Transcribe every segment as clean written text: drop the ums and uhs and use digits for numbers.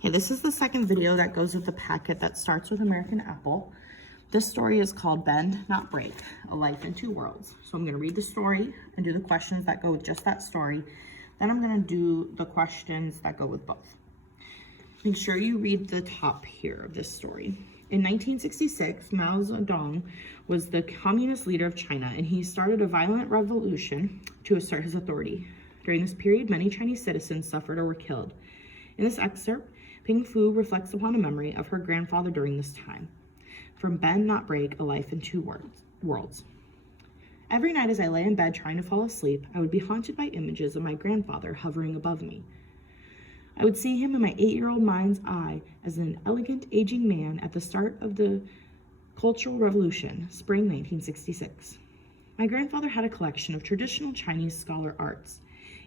Okay, this is the second video that goes with the packet that starts with American Apple. This story is called Bend Not Break, A Life in Two Worlds. So I'm gonna read the story and do the questions that go with just that story. Then I'm gonna do the questions that go with both. Make sure you read the top here of this story. In 1966, Mao Zedong was the communist leader of China, and he started a violent revolution to assert his authority. During this period, many Chinese citizens suffered or were killed. In this excerpt, Ping Fu reflects upon a memory of her grandfather during this time. From Bend Not Break, A Life in Two Worlds. Every night as I lay in bed trying to fall asleep, I would be haunted by images of my grandfather hovering above me. I would see him in my 8-year-old mind's eye as an elegant, aging man at the start of the Cultural Revolution, spring 1966. My grandfather had a collection of traditional Chinese scholar arts,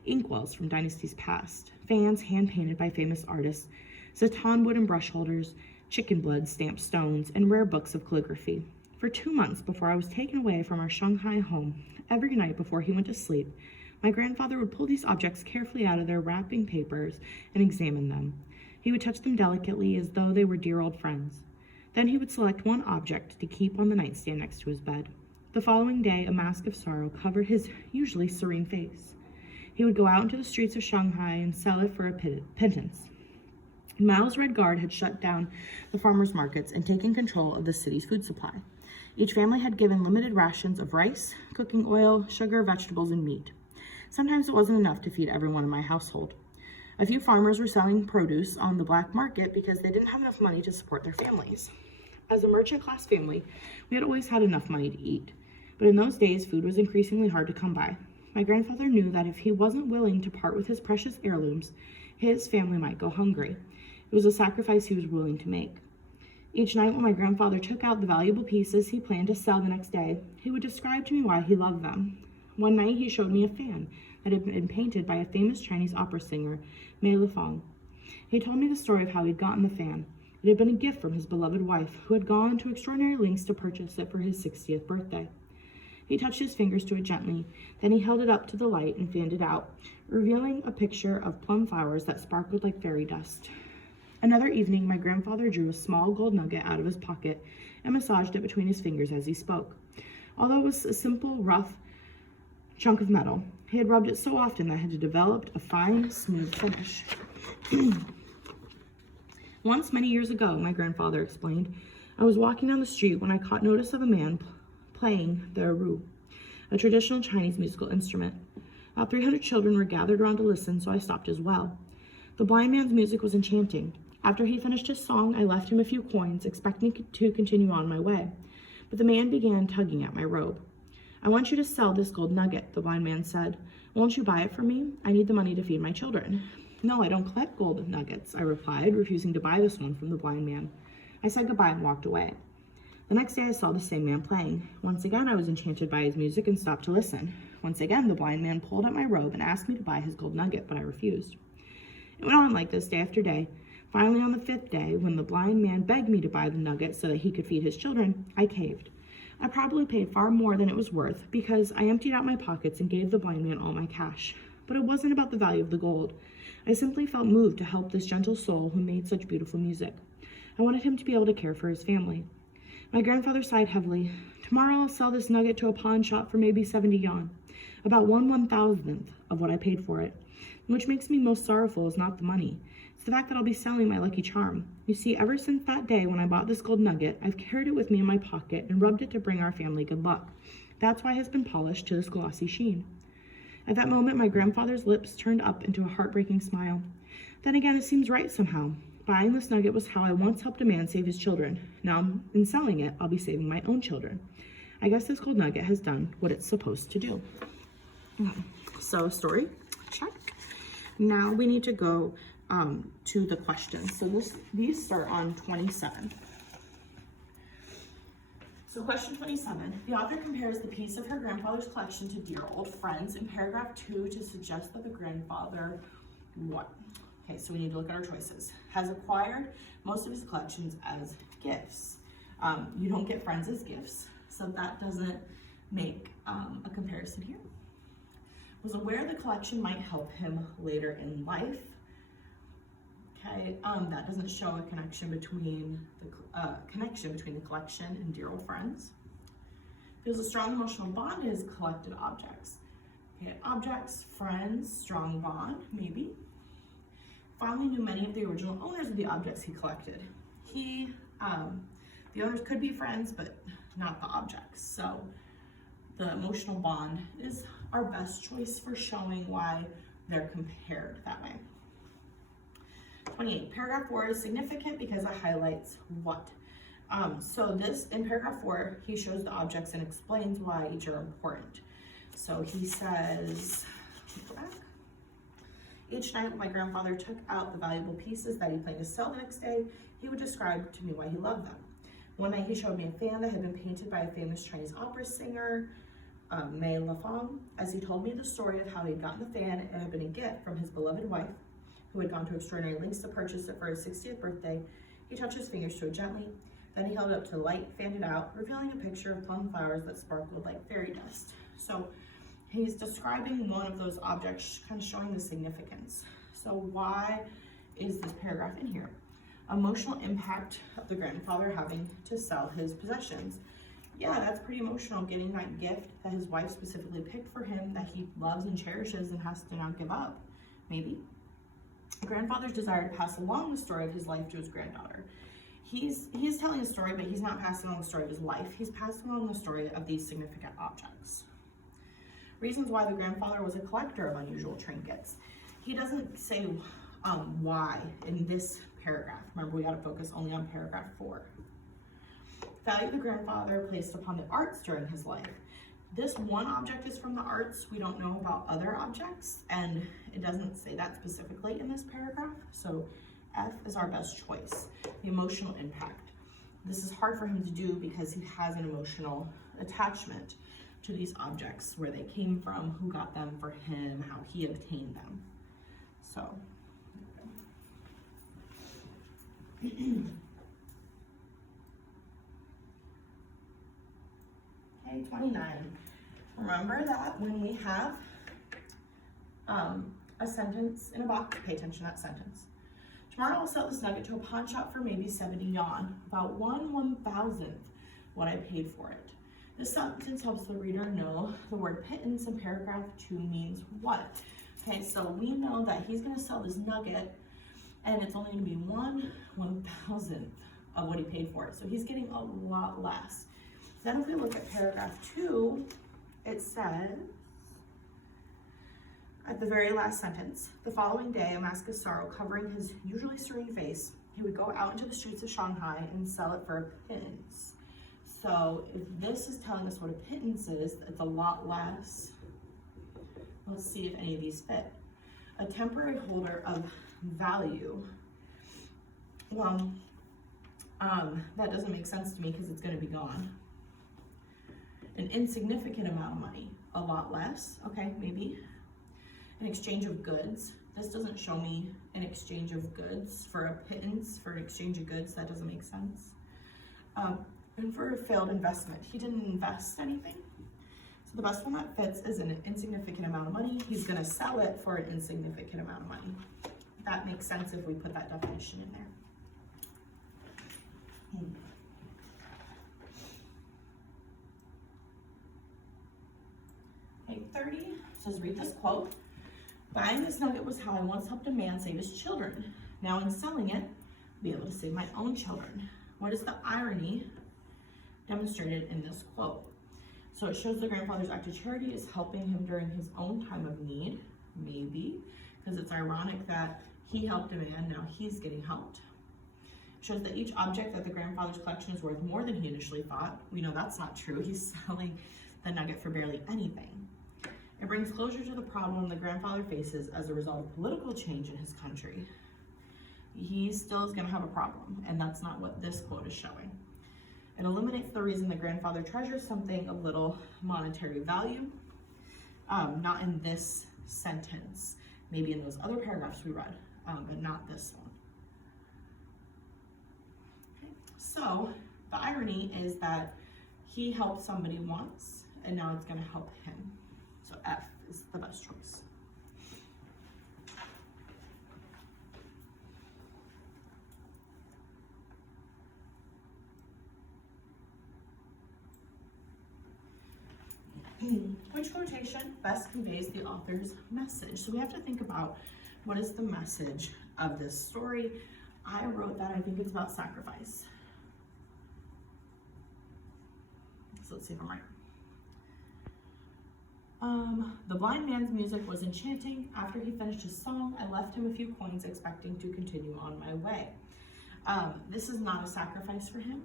inkwells from dynasties past, fans hand-painted by famous artists, Zaton wooden brush holders, chicken blood stamped stones, and rare books of calligraphy. For 2 months before I was taken away from our Shanghai home, every night before he went to sleep, my grandfather would pull these objects carefully out of their wrapping papers and examine them. He would touch them delicately as though they were dear old friends. Then he would select one object to keep on the nightstand next to his bed. The following day, a mask of sorrow covered his usually serene face. He would go out into the streets of Shanghai and sell it for a pittance. Mao's Red Guard had shut down the farmers' markets and taken control of the city's food supply. Each family had given limited rations of rice, cooking oil, sugar, vegetables, and meat. Sometimes it wasn't enough to feed everyone in my household. A few farmers were selling produce on the black market because they didn't have enough money to support their families. As a merchant-class family, we had always had enough money to eat. But in those days, food was increasingly hard to come by. My grandfather knew that if he wasn't willing to part with his precious heirlooms, his family might go hungry. It was a sacrifice he was willing to make. Each night when my grandfather took out the valuable pieces he planned to sell the next day, he would describe to me why he loved them. One night he showed me a fan that had been painted by a famous Chinese opera singer, Mei Lifeng. He told me the story of how he'd gotten the fan. It had been a gift from his beloved wife, who had gone to extraordinary lengths to purchase it for his 60th birthday. He touched his fingers to it gently, then he held it up to the light and fanned it out, revealing a picture of plum flowers that sparkled like fairy dust. Another evening, my grandfather drew a small gold nugget out of his pocket and massaged it between his fingers as he spoke. Although it was a simple, rough chunk of metal, he had rubbed it so often that it had developed a fine, smooth finish. Once, many years ago, my grandfather explained, I was walking down the street when I caught notice of a man playing the erhu, a traditional Chinese musical instrument. About 300 children were gathered around to listen, so I stopped as well. The blind man's music was enchanting. After he finished his song, I left him a few coins, expecting to continue on my way. But the man began tugging at my robe. I want you to sell this gold nugget, the blind man said. Won't you buy it for me? I need the money to feed my children. No, I don't collect gold nuggets, I replied, refusing to buy this one from the blind man. I said goodbye and walked away. The next day I saw the same man playing. Once again, I was enchanted by his music and stopped to listen. Once again, the blind man pulled at my robe and asked me to buy his gold nugget, but I refused. It went on like this day after day. Finally, on the 5th day, when the blind man begged me to buy the nugget so that he could feed his children, I caved. I probably paid far more than it was worth because I emptied out my pockets and gave the blind man all my cash. But it wasn't about the value of the gold. I simply felt moved to help this gentle soul who made such beautiful music. I wanted him to be able to care for his family. My grandfather sighed heavily. Tomorrow I'll sell this nugget to a pawn shop for maybe 70 yuan, about 1/1000th of what I paid for it. Which makes me most sorrowful is not the money. It's the fact that I'll be selling my lucky charm. You see, ever since that day when I bought this gold nugget, I've carried it with me in my pocket and rubbed it to bring our family good luck. That's why it has been polished to this glossy sheen. At that moment, my grandfather's lips turned up into a heartbreaking smile. Then again, it seems right somehow. Buying this nugget was how I once helped a man save his children. Now, in selling it, I'll be saving my own children. I guess this gold nugget has done what it's supposed to do. So, story, check. Now we need to go to the questions. So these start on 27. So question 27, the author compares the piece of her grandfather's collection to dear old friends in paragraph 2 to suggest that the grandfather, what? Okay, so we need to look at our choices. Has acquired most of his collections as gifts. You don't get friends as gifts, so that doesn't make a comparison here. Was aware the collection might help him later in life. Okay, say that doesn't show a connection between the collection and dear old friends. Feels a strong emotional bond in his collected objects. Okay, objects, friends, strong bond, maybe. Finally knew many of the original owners of the objects he collected. The owners could be friends, but not the objects. So the emotional bond is our best choice for showing why they're compared that way. 28, paragraph 4 is significant because it highlights what? So this, in paragraph 4, he shows the objects and explains why each are important. So he says, go back. Each night when my grandfather took out the valuable pieces that he planned to sell the next day, he would describe to me why he loved them. One night he showed me a fan that had been painted by a famous Chinese opera singer, Mei Lafang. As he told me the story of how he had gotten the fan, it had been a gift from his beloved wife, who had gone to extraordinary lengths to purchase it for his 60th birthday. He touched his fingers to it gently, then he held it up to the light, fanned it out, revealing a picture of plum flowers that sparkled like fairy dust. So he's describing one of those objects, kind of showing the significance. So why is this paragraph in here? Emotional impact of the grandfather having to sell his possessions. Yeah, that's pretty emotional, getting that gift that his wife specifically picked for him that he loves and cherishes and has to now give up, maybe. The grandfather's desire to pass along the story of his life to his granddaughter. He's telling a story, but he's not passing along the story of his life. He's passing along the story of these significant objects. Reasons why the grandfather was a collector of unusual trinkets. He doesn't say why in this paragraph. Remember, we got to focus only on paragraph 4. Value the grandfather placed upon the arts during his life. This one object is from the arts. We don't know about other objects, and it doesn't say that specifically in this paragraph. So F is our best choice. The emotional impact. This is hard for him to do because he has an emotional attachment to these objects, where they came from, who got them for him, how he obtained them. So, okay, 29. Remember that when we have a sentence in a box, pay attention to that sentence. Tomorrow I'll sell this nugget to a pawn shop for maybe 70 yuan, about 1/1000th what I paid for it. This sentence helps the reader know the word pittance in paragraph 2 means what. Okay, so we know that he's going to sell this nugget and it's only going to be 1/1000th of what he paid for it. So he's getting a lot less. Then if we look at paragraph 2, it says, at the very last sentence, the following day, a mask of sorrow covering his usually serene face, he would go out into the streets of Shanghai and sell it for a pittance. So if this is telling us what a pittance is, it's a lot less. Let's see if any of these fit. A temporary holder of value. Well, that doesn't make sense to me because it's going to be gone. An insignificant amount of money, a lot less. Okay, maybe. An exchange of goods. This doesn't show me an exchange of goods for a pittance, for an exchange of goods. That doesn't make sense. And for a failed investment, he didn't invest anything. So the best one that fits is an insignificant amount of money. He's going to sell it for an insignificant amount of money. That makes sense if we put that definition in there. Okay, 30 says, read this quote. Buying this nugget was how I once helped a man save his children. Now in selling it, I'll be able to save my own children. What is the irony demonstrated in this quote? So it shows the grandfather's act of charity is helping him during his own time of need, maybe, because it's ironic that he helped a man, now he's getting helped. It shows that each object that the grandfather's collection is worth more than he initially thought. We know that's not true. He's selling the nugget for barely anything. It brings closure to the problem the grandfather faces as a result of political change in his country. He still is going to have a problem, and that's not what this quote is showing. It eliminates the reason the grandfather treasures something of little monetary value, not in this sentence, maybe in those other paragraphs we read, but not this one. Okay. So the irony is that he helped somebody once, and now it's going to help him. So F is the best choice. Which quotation best conveys the author's message? So we have to think about what is the message of this story. I wrote that I think it's about sacrifice. So let's see if I'm right. The blind man's music was enchanting. After he finished his song, I left him a few coins expecting to continue on my way. This is not a sacrifice for him.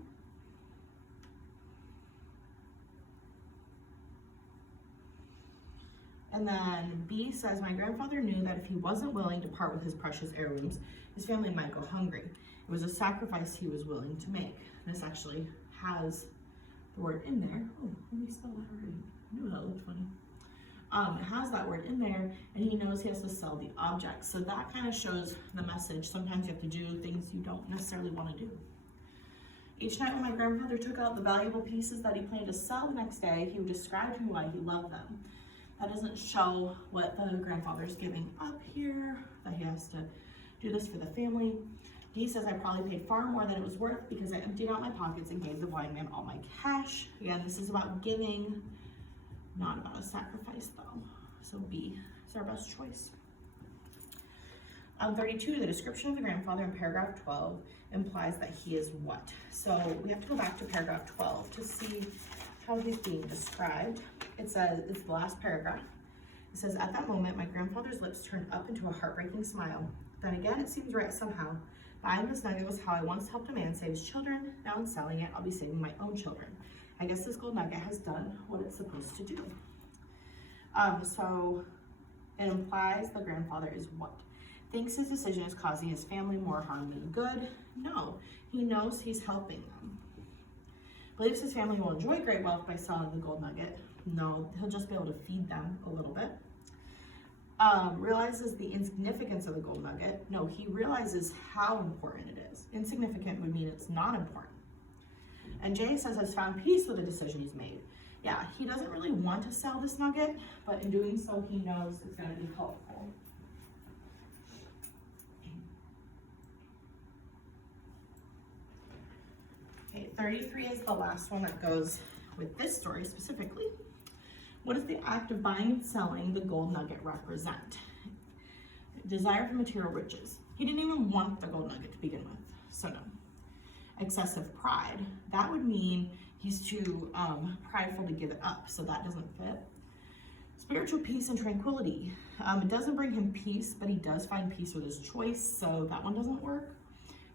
And then B says, my grandfather knew that if he wasn't willing to part with his precious heirlooms, his family might go hungry. It was a sacrifice he was willing to make. This actually has the word in there. Oh, let me spell that already. I knew that looked funny. It has that word in there, and he knows he has to sell the object. So that kind of shows the message. Sometimes you have to do things you don't necessarily want to do. Each night when my grandfather took out the valuable pieces that he planned to sell the next day, he would describe to me why he loved them. That doesn't show what the grandfather's giving up here, that he has to do this for the family. D says, I probably paid far more than it was worth because I emptied out my pockets and gave the blind man all my cash. Again, this is about giving, not about a sacrifice though. So B is our best choice. 32, the description of the grandfather in paragraph 12 implies that he is what? So we have to go back to paragraph 12 to see how he's being described. It says, it's the last paragraph. It says, at that moment, my grandfather's lips turned up into a heartbreaking smile. Then again, it seems right somehow. Buying this nugget was how I once helped a man save his children. Now in selling it, I'll be saving my own children. I guess this gold nugget has done what it's supposed to do. So it implies the grandfather is what? Thinks his decision is causing his family more harm than good? No, he knows he's helping them. Believes his family will enjoy great wealth by selling the gold nugget? No, he'll just be able to feed them a little bit. Realizes the insignificance of the gold nugget? No, he realizes how important it is. Insignificant would mean it's not important. And Jay says has found peace with the decision he's made. Yeah, he doesn't really want to sell this nugget, but in doing so, he knows it's going to be helpful. Okay, 33 is the last one that goes with this story specifically. What does the act of buying and selling the gold nugget represent? Desire for material riches. He didn't even want the gold nugget to begin with, so no. Excessive pride. That would mean he's too prideful to give it up, so that doesn't fit. Spiritual peace and tranquility. It doesn't bring him peace, but he does find peace with his choice, so that one doesn't work.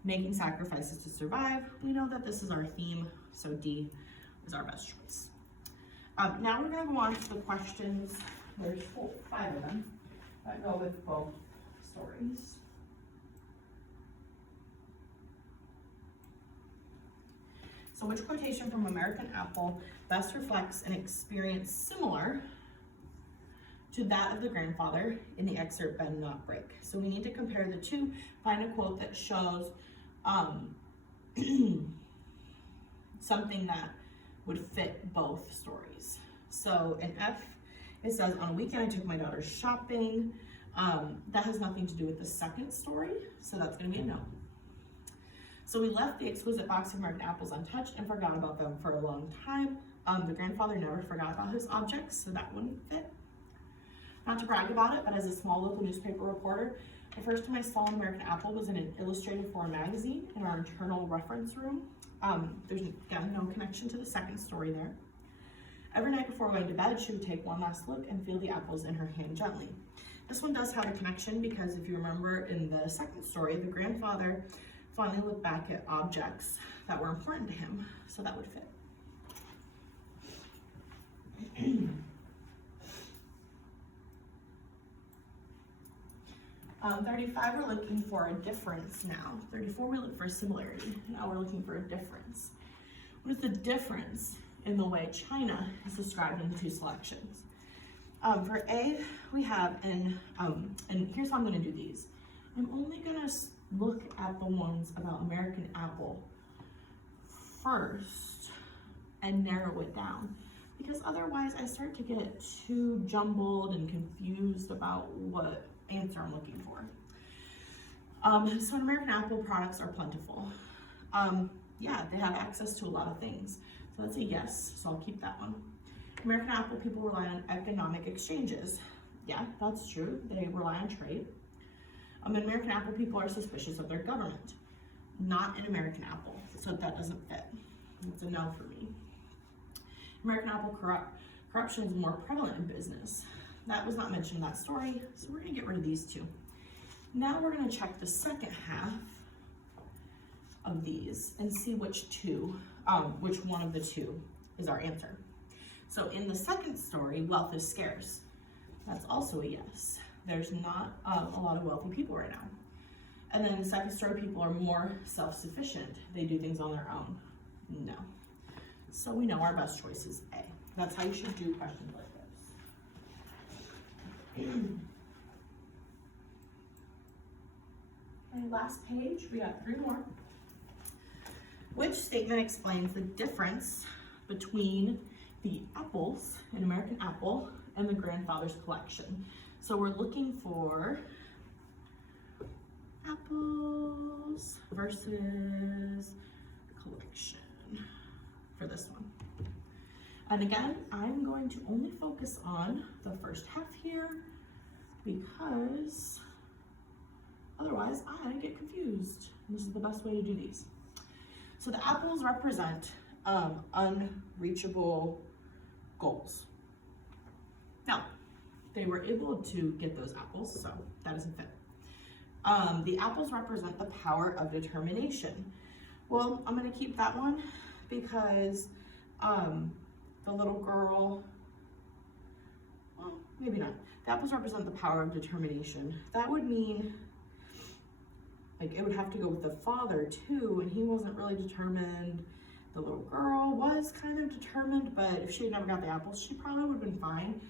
Making sacrifices to survive. We know that this is our theme, so D is our best choice. Now we're going to go on to the questions. There's 5 of them that go with both stories. So which quotation from American Apple best reflects an experience similar to that of the grandfather in the excerpt Bend Not Break? So we need to compare the two, find a quote that shows something that would fit both stories. So in F, it says, on a weekend I took my daughter shopping. That has nothing to do with the second story, so that's gonna be a no. So we left the exquisite box of American apples untouched and forgot about them for a long time. The grandfather never forgot about his objects, so that wouldn't fit. Not to brag about it, but as a small local newspaper reporter, the first time I saw an American Apple was in an illustrated foreign magazine in our internal reference room. There's again no connection to the second story there. Every night before going to bed, she would take one last look and feel the apples in her hand gently. This one does have a connection because if you remember in the second story, the grandfather finally looked back at objects that were important to him, so that would fit. 35, we're looking for a difference now. 34, we look for a similarity. Now we're looking for a difference. What is the difference in the way China is described in the two selections? For A, we have, and here's how I'm gonna do these. I'm only gonna look at the ones about American Apple first and narrow it down, because otherwise I start to get too jumbled and confused about what answer I'm looking for. So American Apple products are plentiful. Yeah, they have access to a lot of things. So that's a yes, so I'll keep that one. American Apple people rely on economic exchanges. Yeah, that's true. They rely on trade. American Apple people are suspicious of their government. Not an American Apple, so that doesn't fit. It's a no for me. American Apple corruption is more prevalent in business. That was not mentioned in that story, so we're gonna get rid of these two. Now we're gonna check the second half of these and see which one of the two is our answer. So in the second story, wealth is scarce. That's also a yes. There's not a lot of wealthy people right now. And then the second story, people are more self-sufficient. They do things on their own. No. So we know our best choice is A. That's how you should do questions like this. Okay, last page, we got 3 more. Which statement explains the difference between the apples in American Apple and the grandfather's collection? So we're looking for apples versus collection for this one. And again, I'm going to only focus on the first half here because otherwise I get confused. This is the best way to do these. So the apples represent unreachable goals. Now, they were able to get those apples, so that doesn't fit. The apples represent the power of determination. Well, I'm gonna keep that one because the little girl, well, maybe not. The apples represent the power of determination. That would mean, like, it would have to go with the father too, and he wasn't really determined. The little girl was kind of determined, but if she had never got the apples, she probably would have been fine.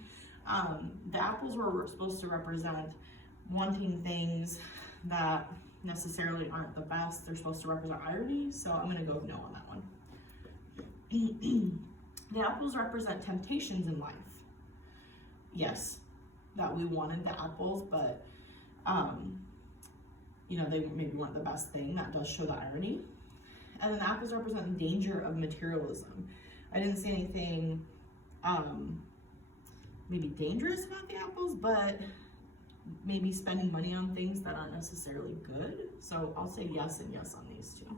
The apples were supposed to represent wanting things that necessarily aren't the best. They're supposed to represent irony, so I'm gonna go no on that one. The apples represent temptations in life. Yes, that we wanted the apples, but you know, they maybe weren't the best thing. That does show the irony. And then the apples represent the danger of materialism. I didn't see anything maybe dangerous about the apples, but maybe spending money on things that aren't necessarily good. So I'll say yes and yes on these two.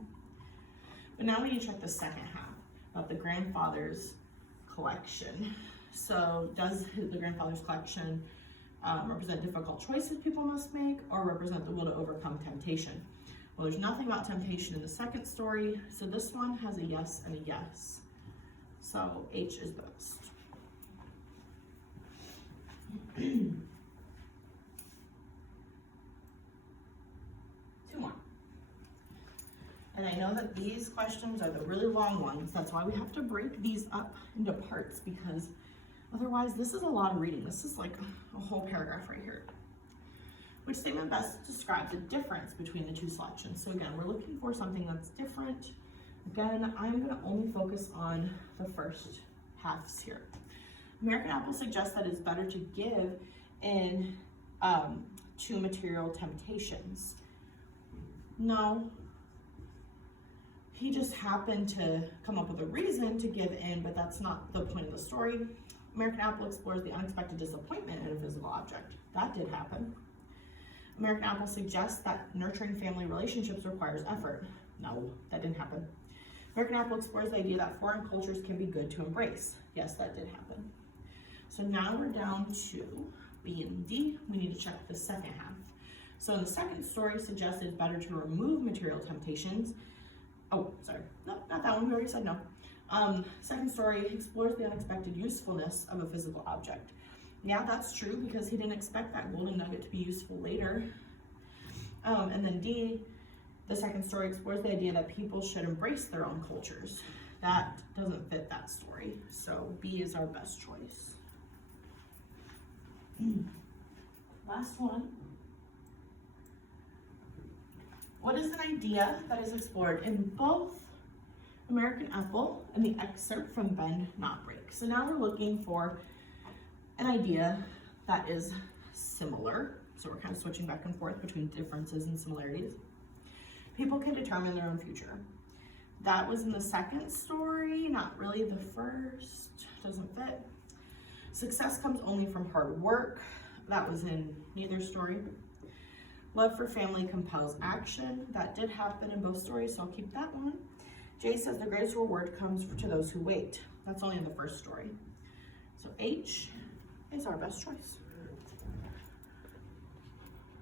But now we need to check the second half about the grandfather's collection. So does the grandfather's collection represent difficult choices people must make, or represent the will to overcome temptation? Well, there's nothing about temptation in the second story, so this one has a yes and a yes. So H is the best. Two more. And I know that these questions are the really long ones. That's why we have to break these up into parts, because otherwise this is a lot of reading. This is like a whole paragraph right here. Which statement best describes the difference between the two selections? So again, we're looking for something that's different. Again, I'm gonna only focus on the first halves here. American Apple suggests that it's better to give in to material temptations. No, he just happened to come up with a reason to give in, but that's not the point of the story. American Apple explores the unexpected disappointment in a physical object. That did happen. American Apple suggests that nurturing family relationships requires effort. No, that didn't happen. American Apple explores the idea that foreign cultures can be good to embrace. Yes, that did happen. So now we're down to B and D. We need to check the second half. So in the second story, suggests it's better to remove material temptations. Oh, sorry, no, not that one, we already said no. Second story explores the unexpected usefulness of a physical object. Yeah, that's true, because he didn't expect that golden nugget to be useful later. And then D, the second story explores the idea that people should embrace their own cultures. That doesn't fit that story, so B is our best choice. Last one. What is an idea that is explored in both American Apple and the excerpt from Bend Not Break? So now we're looking for an idea that is similar. So we're kind of switching back and forth between differences and similarities. People can determine their own future. That was in the second story, not really the first, doesn't fit. Success comes only from hard work. That was in neither story. Love for family compels action. That did happen in both stories, so I'll keep that one. Jay says the greatest reward comes to those who wait. That's only in the first story. So H is our best choice.